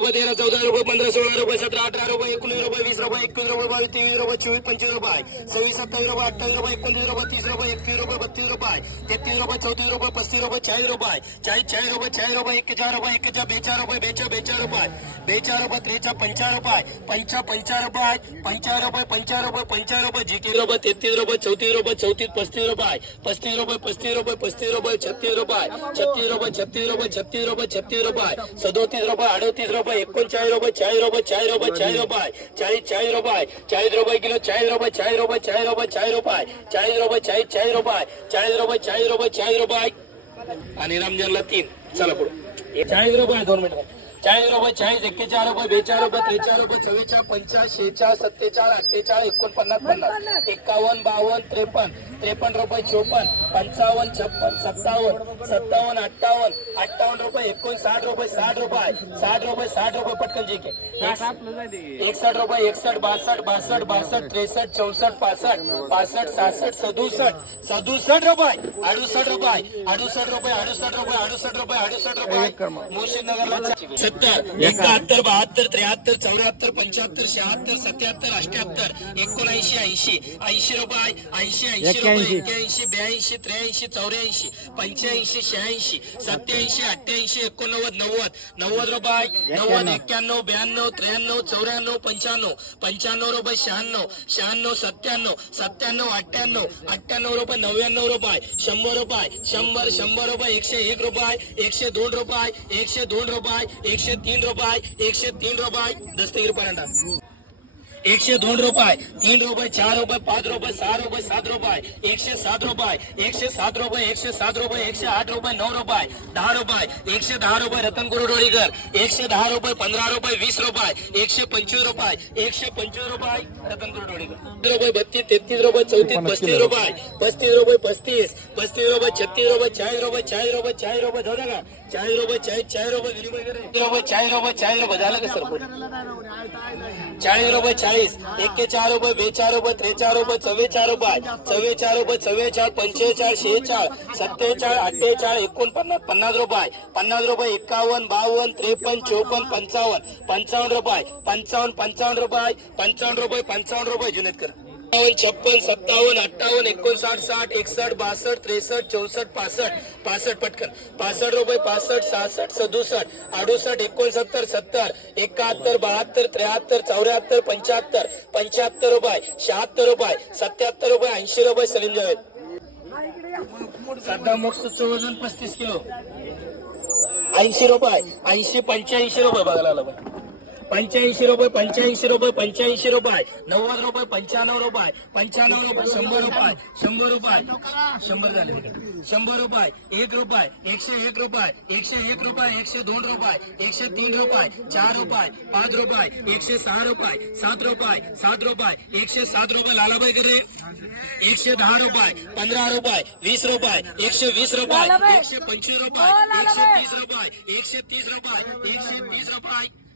रुपये 13 14 रुपये 15 16 रुपये 17 18 रुपये 19 रुपये 20 रुपये 21 रुपये 22 23 रुपये 24 25 रुपये 26 27 रुपये 28 रुपये 29 रुपये 30 रुपये 31 रुपये 32 रुपये 33 रुपये 34 रुपये 35 रुपये 40 रुपये 40 रुपये 41 रुपये 41 रुपये 42 रुपये 42 रुपये 43 रुपये 50 रुपये 50 रुपये 50 रुपये 50 रुपये 50 रुपये जीके रुपये 33 रुपये 34 रुपये 34 35 रुपये 35 रुपये 35 रुपये 35 रुपये 36 रुपये 36 रुपये 36 रुपये 36 रुपये 36 रुपये 37 रुपये 38 रुपये 39 रुपये 40 रुपये 40 रुपये 40 रुपये 40 रुपये 40 रुपये किलो 40 रुपये 40 रुपये 40 रुपये 40 रुपये 40 रुपये 40 रुपये 40 रुपये 40 रुपये 40 रुपये आणि रमजानला 3. चला पुढे 40 रुपये 2 मिनिट 40 रुपये 40 41 रुपये 42 रुपये 43 रुपये 44 50 46 47 48 49 50 51 52 53 53 रुपये 54 55 56 57 57 58 रुपये 59 रुपये 60 रुपये 60 रुपये 60 रुपये पटकन जी के 61 रुपये 61 62 62 62 63 64 65 65 67 67 रुपये 68 रुपये 68 रुपये 68 रुपये 68 रुपये 68 रुपये मुर्शिदनगरला 70 71 72 73 74 75 76 77 78 79 80 80 रुपये 80 80 रुपये 81 82 83 84 85 86 87 88 89 90 रुपये 90 91 92 93 94 95 रुपये 96 97 97 98 रुपये 99 रुपये 100 रुपये 100 रुपये 101 रुपये 102 रुपये 102 रुपये 103 रुपये 103 रुपये दस्तगीर पर्यंत 102 रुपये 3 रुपये 4 रुपये 5 रुपये 6 रुपये 7 रुपये 107 रुपये 107 रुपये 107 रुपये 108 रुपये 9 रुपये 10 रुपये 110 रुपये रतन गुरुडोळीकर 110 रुपये 15 रुपये 20 रुपये 125 रुपये 125 रुपये रतन गुरुडोळीकर रुपये 32 33 रुपये 34 35 रुपये 35 रुपये 35 35 रुपये 36 रुपये 40 रुपये 40 रुपये 40 रुपये जाऊ का 40 रुपये 40 रुपये विनिमय रुपये 40 रुपये 40 रुपये झालं का सर 40 रुपये 40 41 रुपये 42 रुपये 43 रुपये 44 रुपये 44 रुपये 44 45 46 47 48 49 50 रुपये 50 रुपये 51 52 53 54 55 रुपये 55 रुपये 55 रुपये जुनेद कर 56 57 58 59 60 61 62 63 64 65 पटकन 65 रुपये 65 66 67 68 69 70 71 72 73 74 75 75 रुपये 76 रुपये 77 रुपये 80 रुपये सलीम जावेद सध्या मोक्षचं वजन 35 किलो 80 रुपये 80 85 रुपये बघायला आलं 85 रुपये 85 रुपये 85 रुपये 90 रुपये 95 रुपये 95 रुपये 100 रुपये 100 रुपये 100 झाले 100 रुपये 1 रुपये 101 रुपये 101 रुपये 102 रुपये 103 रुपये 4 रुपये 5 रुपये 106 रुपये 7 रुपये 7 रुपये 107 रुपये लालाबाई करे 110 रुपये 15 रुपये 20 रुपये 120 रुपये 125 रुपये 130 रुपये 130 रुपये 120 रुपये